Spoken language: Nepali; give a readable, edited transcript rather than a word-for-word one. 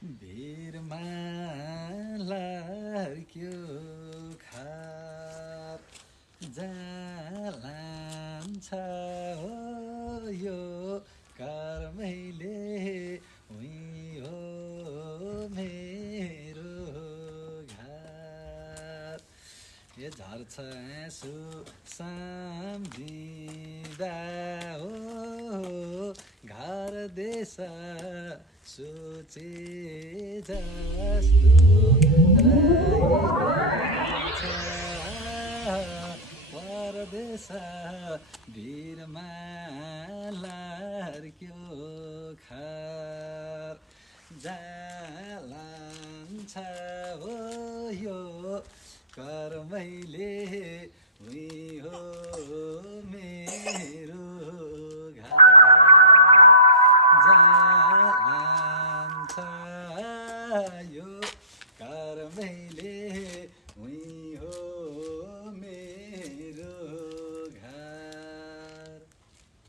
भिरमा लड्क्यो खार जालान्छ हो यो कर्मैले उही हो मेरो घर ए झर्छ आँसु सम्झिँदा हो घर देश सोचे जस्तो रहिरहन्छ परदेश भिरमा लड्क्यो खार जालान्छ हो यो कर्मैले उही हो मेरो घर जालान्छ यो